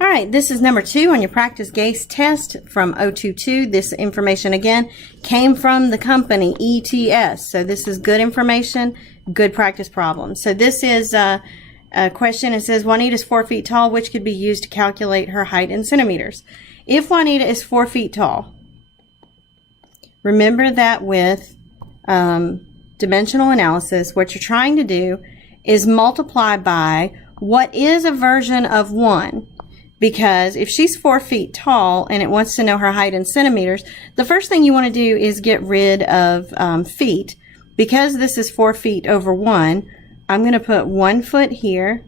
All right, this is number 2 on your practice GACE test from 022. This information, again, came from the company ETS. So this is good information, good practice problem. So this is a question. It says, Juanita is 4 feet tall, which could be used to calculate her height in centimeters. If Juanita is 4 feet tall, remember that with dimensional analysis, what you're trying to do is multiply by what is a version of 1. Because if she's 4 feet tall and it wants to know her height in centimeters, the first thing you want to do is get rid of feet. Because this is 4 feet over 1, I'm going to put 1 foot here.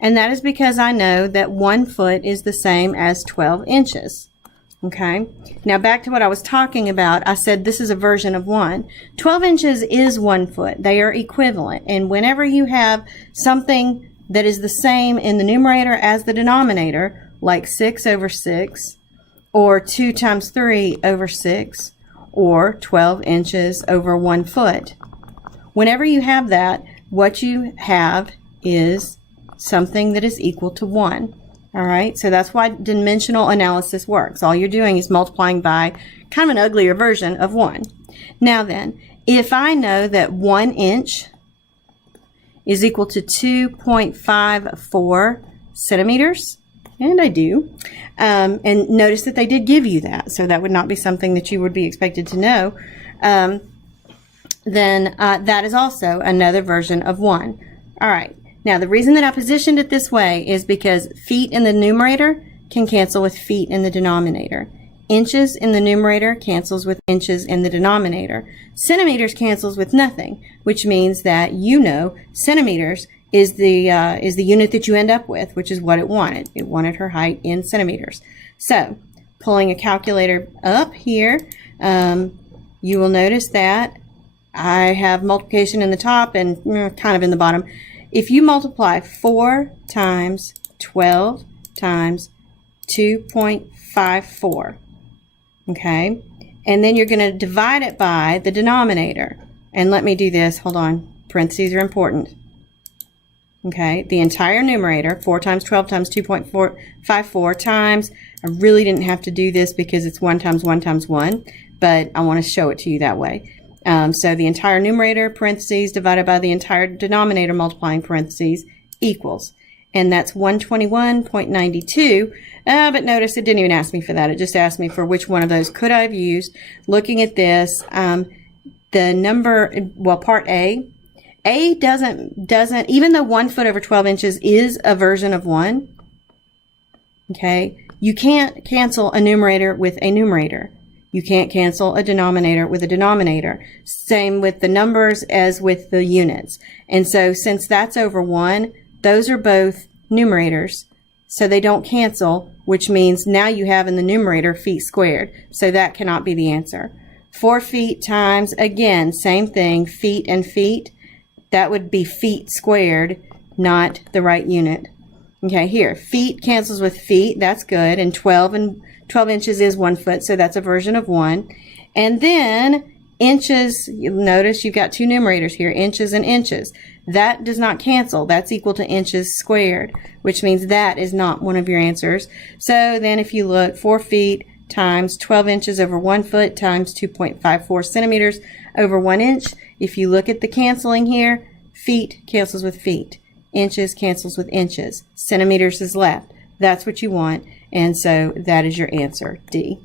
And that is because I know that 1 foot is the same as 12 inches. Okay, now back to what I was talking about. I said this is a version of 1. 12 inches is 1 foot. They are equivalent. And whenever you have something that is the same in the numerator as the denominator, like 6 over 6, or 2 times 3 over 6, or 12 inches over 1 foot, whenever you have that, what you have is something that is equal to 1. All right, so that's why dimensional analysis works. All you're doing is multiplying by kind of an uglier version of 1. Now then, if I know that 1 inch is equal to 2.54 centimeters, and I do, and notice that they did give you that, so that would not be something that you would be expected to know, then that is also another version of 1. All right. Now, the reason that I positioned it this way is because feet in the numerator can cancel with feet in the denominator. Inches in the numerator cancels with inches in the denominator. Centimeters cancels with nothing, which means that you know centimeters is the unit that you end up with, which is what it wanted. It wanted her height in centimeters. So, pulling a calculator up here, you will notice that I have multiplication in the top and kind of in the bottom. If you multiply 4 times 12 times 2.54, okay, and then you're going to divide it by the denominator. And let me do this. Hold on. Parentheses are important. Okay, the entire numerator, 4 times 12 times 2.54 times, I really didn't have to do this because it's 1 times 1 times 1, but I want to show it to you that way. So the entire numerator, parentheses, divided by the entire denominator, multiplying parentheses, equals. And that's 121.92. But notice it didn't even ask me for that. It just asked me for which one of those could I have used. Looking at this, the number, well, part A doesn't, even though 1 foot over 12 inches is a version of 1, okay, you can't cancel a numerator with a numerator. You can't cancel a denominator with a denominator. Same with the numbers as with the units. And so since that's over 1, those are both numerators. So they don't cancel, which means now you have in the numerator feet squared. So that cannot be the answer. 4 feet times, again, same thing, feet and feet. That would be feet squared, not the right unit. Okay, here, feet cancels with feet. That's good. And 12 inches is 1 foot, so that's a version of 1. And then inches, you'll notice you've got 2 numerators here, inches and inches. That does not cancel. That's equal to inches squared, which means that is not one of your answers. So then if you look, 4 feet times 12 inches over 1 foot times 2.54 centimeters over 1 inch. If you look at the canceling here, feet cancels with feet. Inches cancels with inches. Centimeters is left. That's what you want. And so that is your answer, D.